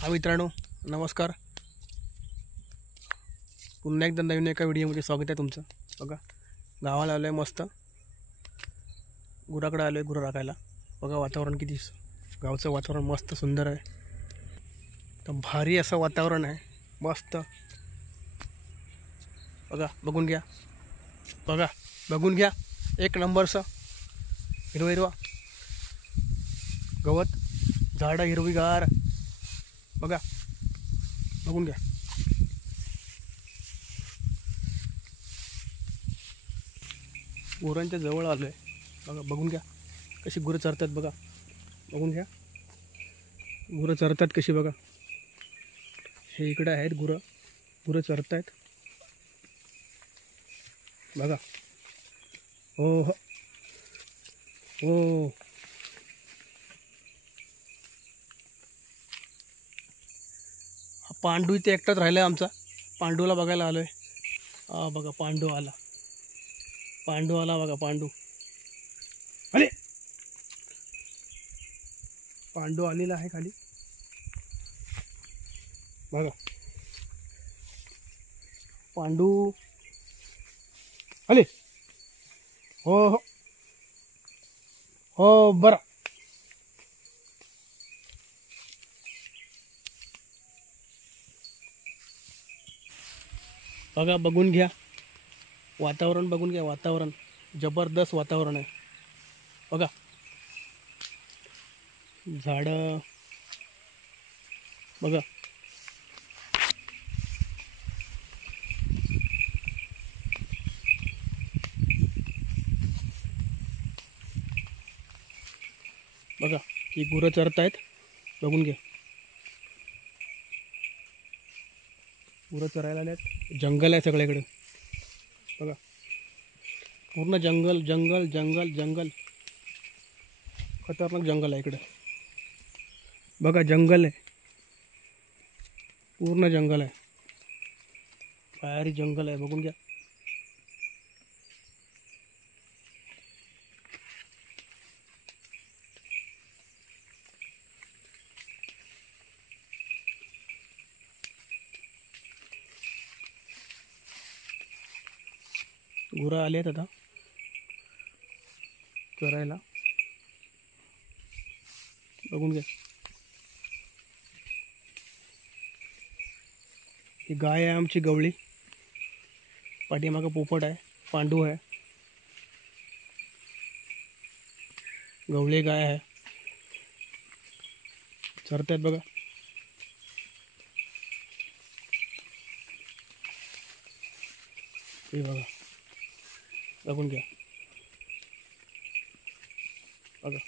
हा मित्रांनो, नमस्कार. पुन्हा एकदा नवीन एका व्हिडिओमध्ये स्वागत आहे तुमचं. बघा, गावाला आलो आहे, मस्त गुराकडे आलो आहे गुरं राखायला. बघा वातावरण किती, गावचं वातावरण मस्त सुंदर आहे. तर भारी असं वातावरण आहे, मस्त. बघा, बघून घ्या, बघा बघून घ्या, एक नंबरचं हिरवा हिरवा गवत, झाडं हिरवीगार. बघा, बघून घ्या. गुरांच्या जवळ आलो आहे. बघा, बघून घ्या कशी गुरं चरतात. बघा, बघून घ्या गुरं चरतात कशी. बघा, हे इकडे आहेत गुरं, गुरं चरत आहेत. बघा, हो हो हो. पांडू इथे एकटाच राहिला आहे आमचा. पांडूला बघायला आलो आहे. हा बघा, पांडू आला, पांडू आला. बघा, पांडू अरे, पांडू आलेला आहे खाली. बघा, पांडू आले. हो हो हो, बरं. बघा, बघून घ्या वातावरण, बघून घ्या वातावरण, जबरदस्त वातावरण आहे. बघा, झाडं. बघा, बघा ही गुरं चरत आहेत. बघून घ्या, गुरं चरायला आल्यात. जंगल आहे सगळीकडे. बघा, पूर्ण जंगल जंगल जंगल जंगल, खतरनाक जंगल आहे इकडे. बघा, जंगल आहे, पूर्ण जंगल आहे, भारी जंगल आहे. बघून घ्या. गुरं आले आहेत आता चरायला. बघून घ्या, ही गाय आहे आमची गवळी. पाठीमागं पोपट आहे, पांडू आहे, गवळी गाय आहे, चरतात. बघा, हे बघा, बघून घ्या. बघा,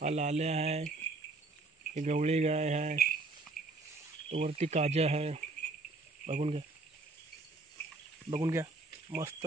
हा लाल्या आहे, ही गवळी गाय आहे, वरती काजा आहे. बघून घ्या, बघून घ्या, मस्त.